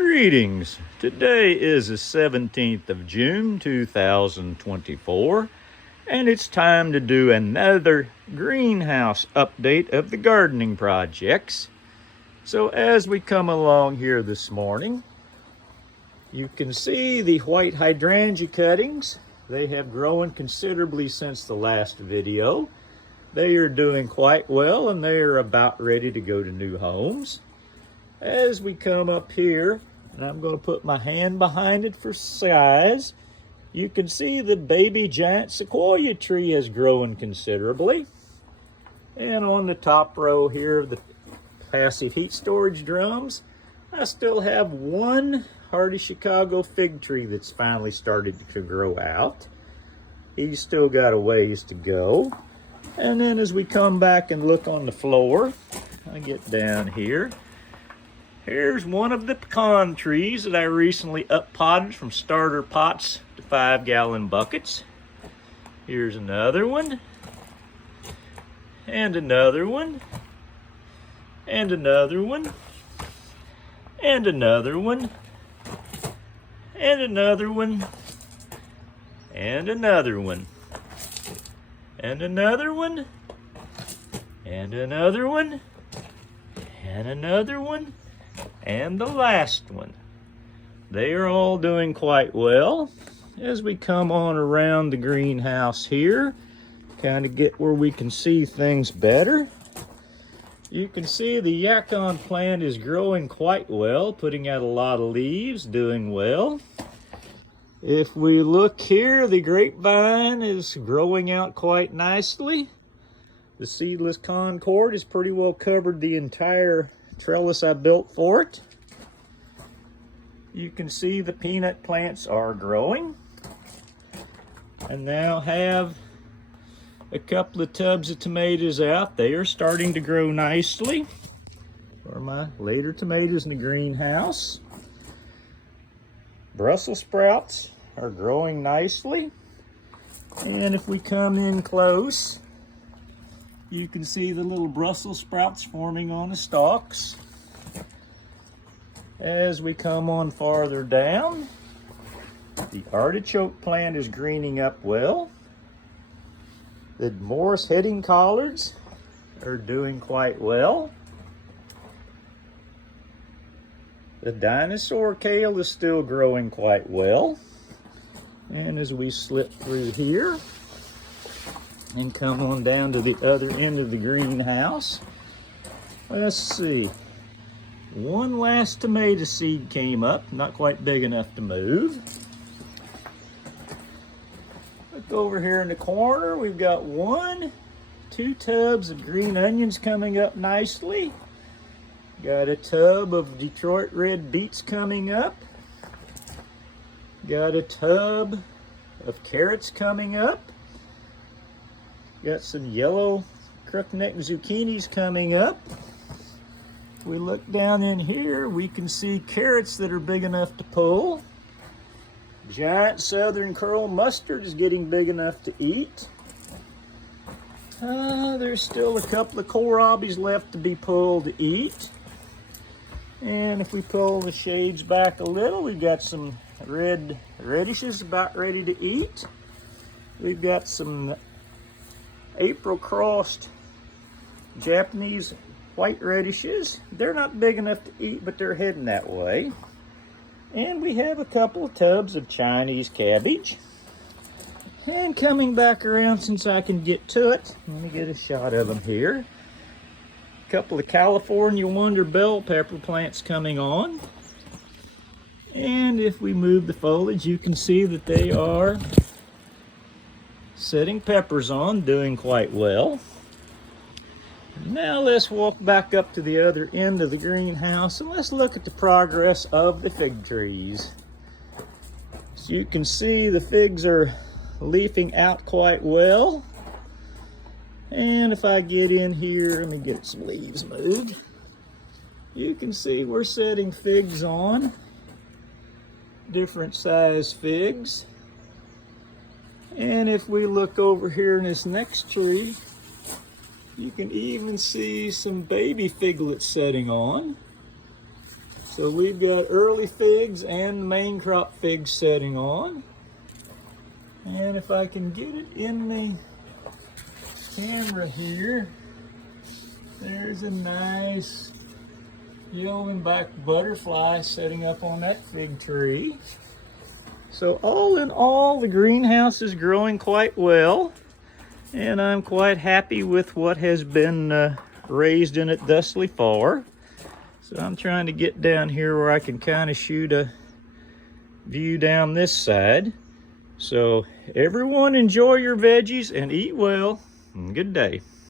Greetings. Today is the 17th of June 2024, and it's time to do another greenhouse update of the gardening projects. So as we come along here this morning, you can see the white hydrangea cuttings. They have grown considerably since the last video. They are doing quite well, and they are about ready to go to new homes. As we come up here, and I'm going to put my hand behind it for size, you can see the baby giant sequoia tree has grown considerably. And on the top row here of the passive heat storage drums, I still have one hardy Chicago fig tree that's finally started to grow out. He's still got a ways to go. And then as we come back and look on the floor, I get down here. Here's one of the pecan trees that I recently up-potted from starter pots to 5-gallon buckets. Here's another one. And another one. And another one. And another one. And another one. And another one. And another one. And another one. And another one. And the last one. They are all doing quite well. As we come on around the greenhouse here, kind of get where we can see things better. You can see the yacon plant is growing quite well, putting out a lot of leaves, doing well. If we look here, the grapevine is growing out quite nicely. The seedless concord has pretty well covered the entire trellis I built for it. You can see the peanut plants are growing. I now have a couple of tubs of tomatoes out. They are starting to grow nicely for my later tomatoes in the greenhouse. Brussels sprouts are growing nicely. And if we come in close, you can see the little Brussels sprouts forming on the stalks. As we come on farther down, the artichoke plant is greening up well. The Morris heading collards are doing quite well. The dinosaur kale is still growing quite well. And as we slip through here and come on down to the other end of the greenhouse, let's see. One last tomato seed came up, not quite big enough to move. Look over here in the corner, we've got 2 tubs of green onions coming up nicely. Got a tub of Detroit red beets coming up. Got a tub of carrots coming up. Got some yellow crookneck zucchinis coming up. If we look down in here, we can see carrots that are big enough to pull. Giant southern curl mustard is getting big enough to eat. There's still a couple of kohlrabis left to be pulled to eat. And if we pull the shades back a little, we've got some red radishes about ready to eat. We've got some April crossed Japanese white radishes. They're not big enough to eat, but they're heading that way. And we have a couple of tubs of Chinese cabbage. And coming back around, since I can get to it, let me get a shot of them here. A couple of California Wonder bell pepper plants coming on. And if we move the foliage, you can see that they are setting peppers on, doing quite well. Now let's walk back up to the other end of the greenhouse and let's look at the progress of the fig trees. So you can see the figs are leafing out quite well. And if I get in here, let me get some leaves moved. You can see we're setting figs on, different size figs. And if we look over here in this next tree, you can even see some baby figlets setting on. So we've got early figs and the main crop figs setting on. And if I can get it in the camera here, there's a nice yellow and black butterfly setting up on that fig tree. So all in all, the greenhouse is growing quite well, and I'm quite happy with what has been raised in it thusly far. So I'm trying to get down here where I can kind of shoot a view down this side. So everyone enjoy your veggies and eat well, and good day.